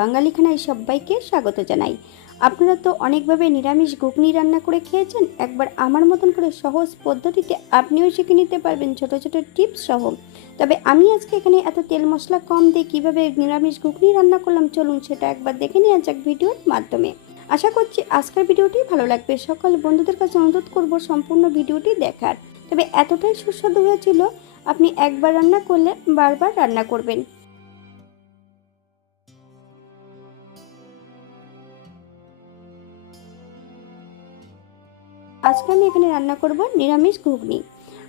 বাঙালি খানায় সবাইকে স্বাগত জানাই। আপনারা তো অনেকভাবে নিরামিষ ঘুগনি রান্না করে খেয়েছেন, একবার আমার মতন করে সহজ পদ্ধতিতে আপনিও শিখে নিতে পারবেন ছোট ছোট টিপস সহ। তবে আমি আজকে এখানে এত তেল মশলা কম দিয়ে কীভাবে নিরামিষ ঘুগনি রান্না করলাম চলুন সেটা একবার দেখে নেওয়া যাক ভিডিওর মাধ্যমে। আশা করছি আজকের ভিডিওটি ভালো লাগবে। সকল বন্ধুদের কাছে অনুরোধ করব সম্পূর্ণ ভিডিওটি দেখার। তবে এতটাই সুস্বাদু হয়েছিল, আপনি একবার রান্না করলে বারবার রান্না করবেন। আজকে আমি এখানে রান্না করব নিরামিষ ঘুগনি।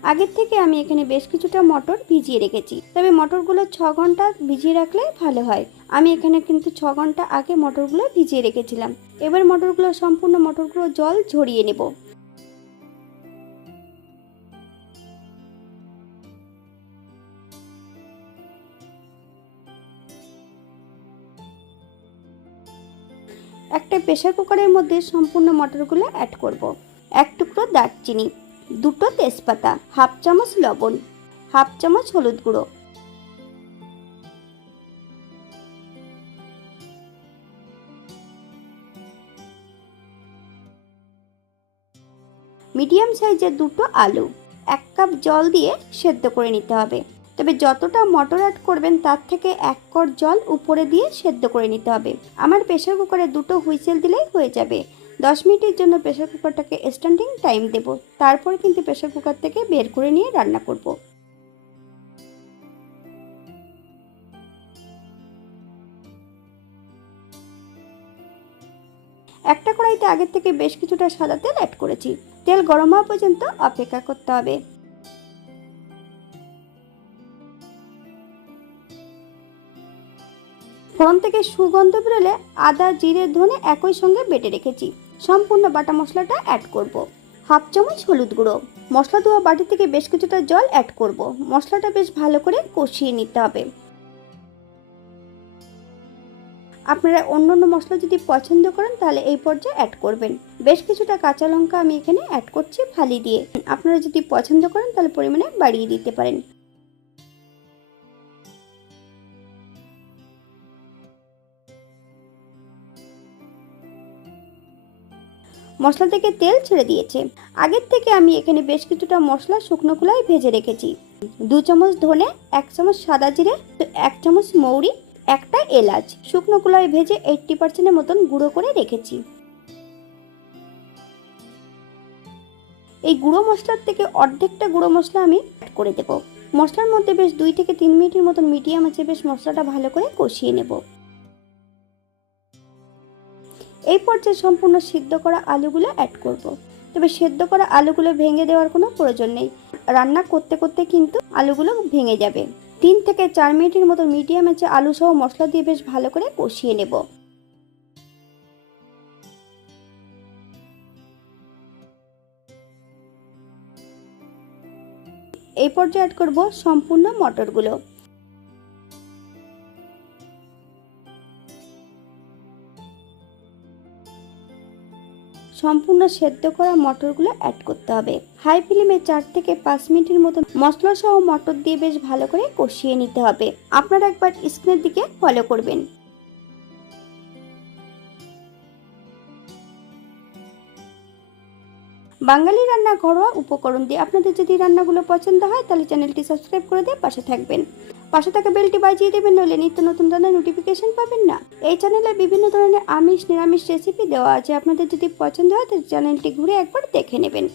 আগের থেকে আমি এখানে বেশ কিছুটা মটর ভিজিয়ে রেখেছি। তবে মটরগুলো ছ ঘণ্টা ভিজিয়ে রাখলে ভালো হয়। আমি এখানে কিন্তু ছ ঘণ্টা আগে মটরগুলো ভিজিয়ে রেখেছিলাম। এবার মটরগুলো, সম্পূর্ণ মটরগুলো জল ঝরিয়ে নেব। একটা প্রেসার কুকারের মধ্যে সম্পূর্ণ মটরগুলো অ্যাড করব। এক টুকরো দারচিনি, দুটো তেজপাতা, হাফ চামচ লবণ, হাফ চামচ হলুদ গুঁড়ো। মিডিয়াম সাইজের দুটো আলু, এক কাপ জল দিয়ে সেদ্ধ করে নিতে হবে। তবে যতটা মটর অ্যাড করবেন, তার থেকে এক কর জল উপরে দিয়ে সেদ্ধ করে নিতে হবে। আমার প্রেসার কুকারে দুটো হুইসেল দিলেই হয়ে যাবে। দশ মিনিটের জন্য প্রেসার কুকারটাকে স্ট্যান্ডিং টাইম দেব। তারপর কিন্তু প্রেসার কুকার থেকে বের করে নিয়ে রান্না করব। একটা কড়াইতে আগের থেকে বেশ কিছুটা সাদা তেল অ্যাড করেছি। তেল গরম হওয়া পর্যন্ত অপেক্ষা করতে হবে। ফোড়ন থেকে সুগন্ধ বেরোলে আদা, জিরে, ধনে একই সঙ্গে বেটে রেখেছি। সম্পূর্ণ বাটা মশলাটা অ্যাড করব। হাফ চামচ হলুদ গুঁড়ো। মশলা ধোয়া বাটি থেকে বেশ কিছুটা জল অ্যাড করব। মশলাটা বেশ ভালো করে কষিয়ে নিতে হবে। আপনারা অন্য অন্য মশলা যদি পছন্দ করেন, তাহলে এই পর্যায়ে অ্যাড করবেন। বেশ কিছুটা কাঁচা লঙ্কা আমি এখানে অ্যাড করছি ফালি দিয়ে। আপনারা যদি পছন্দ করেন, তাহলে পরিমাণে বাড়িয়ে দিতে পারেন। মশলা থেকে তেল ছেড়ে দিয়েছে। আগের থেকে আমি এখানে বেশ কিছুটা মশলা শুকনো খোলায় ভেজে রেখেছি। দু চামচ ধনে, এক চামচ সাদা জিরে এক চামচ মৌরি, একটা এলাচ। শুকনো খোলায় ভেজে এইট্টি পার্সেন্টের মতন গুঁড়ো করে রেখেছি। এই গুঁড়ো মশলার থেকে অর্ধেকটা গুঁড়ো মশলা আমি অ্যাড করে দেব। মশলার মধ্যে বেশ দুই থেকে তিন মিনিটের মতন মিডিয়াম আছে, বেশ মশলাটা ভালো করে কষিয়ে নেব। এই পর্যায়ে সম্পূর্ণ সিদ্ধ করা আলুগুলো অ্যাড করব। তবে সেদ্ধ করা আলুগুলো ভেঙে দেওয়ার কোনো প্রয়োজন নেই। রান্না করতে করতে কিন্তু আলুগুলো ভেঙে যাবে। তিন থেকে চার মিনিটের মতো মিডিয়াম আছে আলু সহ মশলা দিয়ে বেশ ভালো করে কষিয়ে নেব। এই পর্যায়ে অ্যাড করব সম্পূর্ণ মটরগুলো। সম্পূর্ণ সেদ্ধ করা মটরগুলো অ্যাড করতে হবে। হাই ফ্লেমে চার থেকে পাঁচ মিনিটের মতো মশলা সহ মটর দিয়ে বেশ ভালো করে কষিয়ে নিতে হবে। আপনারা একবার স্ক্রিনের দিকে ফলো করবেন। বাঙালি রান্না ঘরোয়া উপকরণ দিয়ে আপনাদের যদি রান্নাগুলো পছন্দ হয়, তাহলে চ্যানেলটি সাবস্ক্রাইব করে দিয়ে পাশে থাকবেন। পাশে থাকা বেলটি বাজিয়ে দেবেন, নইলে নিত্য নতুন ধরনের নোটিফিকেশন পাবেন না। এই চ্যানেলে বিভিন্ন ধরনের আমিষ, নিরামিষ রেসিপি দেওয়া আছে। আপনাদের যদি পছন্দ হয়, তাহলে চ্যানেলটি ঘুরে একবার দেখে নেবেন।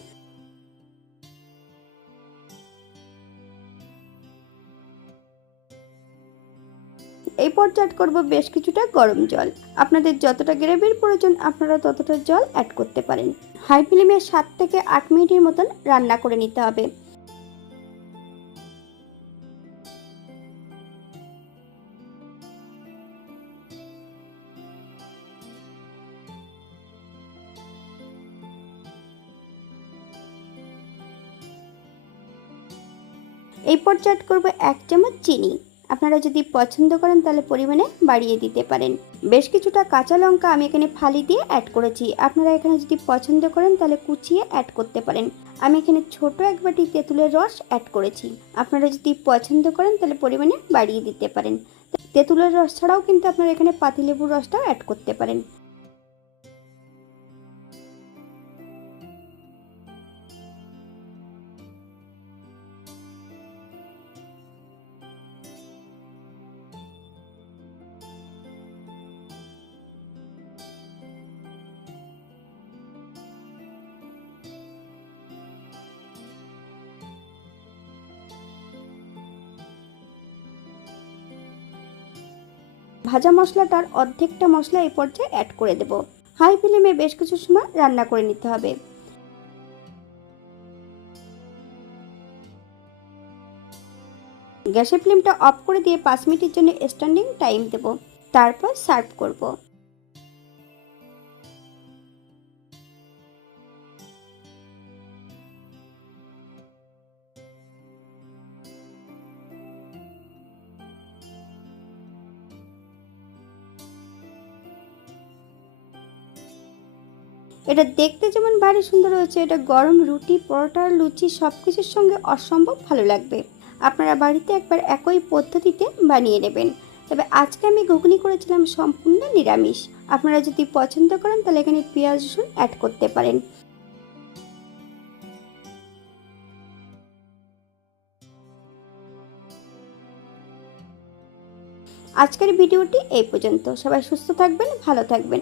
এই পর্যায়ে অ্যাড করব বেশ কিছুটা গরম জল। আপনাদের যতটা গ্রেভির প্রয়োজন, আপনারা ততটা জল অ্যাড করতে পারেন। হাই ফ্লেমে সাত থেকে আট মিনিটের মতন রান্না করে নিতে হবে। এই পর্যায়ে অ্যাড করব এক চামচ চিনি। আপনারা যদি পছন্দ করেন তাহলে পরিমাণে বাড়িয়ে দিতে পারেন। বেশ কিছুটা কাঁচা লঙ্কা আমি এখানে ফালি দিয়ে অ্যাড করেছি। আপনারা এখানে যদি পছন্দ করেন তাহলে কুচিয়ে অ্যাড করতে পারেন। আমি এখানে ছোট এক বাটি তেঁতুলের রস অ্যাড করেছি। আপনারা যদি পছন্দ করেন তাহলে পরিমাণে বাড়িয়ে দিতে পারেন। তেঁতুলের রস ছাড়াও কিন্তু আপনারা এখানে পাতিলেবুর রসটাও অ্যাড করতে পারেন। ভাজা মশলাটার অর্ধেকটা মশলা এই পর্যায়ে অ্যাড করে দেব। হাই ফ্লেমে বেশ কিছু সময় রান্না করে নিতে হবে। গ্যাসের ফ্লেমটা অফ করে দিয়ে পাঁচ মিনিটের জন্য স্ট্যান্ডিং টাইম দেব। তারপর সার্ভ করব। এটা দেখতে যেমন ভারী সুন্দর হয়েছে, এটা গরম রুটি, পরোটা, লুচি সব কিছুর সঙ্গে অসম্ভব ভালো লাগবে। আপনারা বাড়িতে একবার একই পদ্ধতিতে বানিয়ে নেবেন। তবে আজকে আমি ঘুগনি করেছিলাম সম্পূর্ণ নিরামিষ। আপনারা যদি পছন্দ করেন, তাহলে এখানে পেঁয়াজ রসুন অ্যাড করতে পারেন। আজকের ভিডিওটি এই পর্যন্ত। সবাই সুস্থ থাকবেন, ভালো থাকবেন।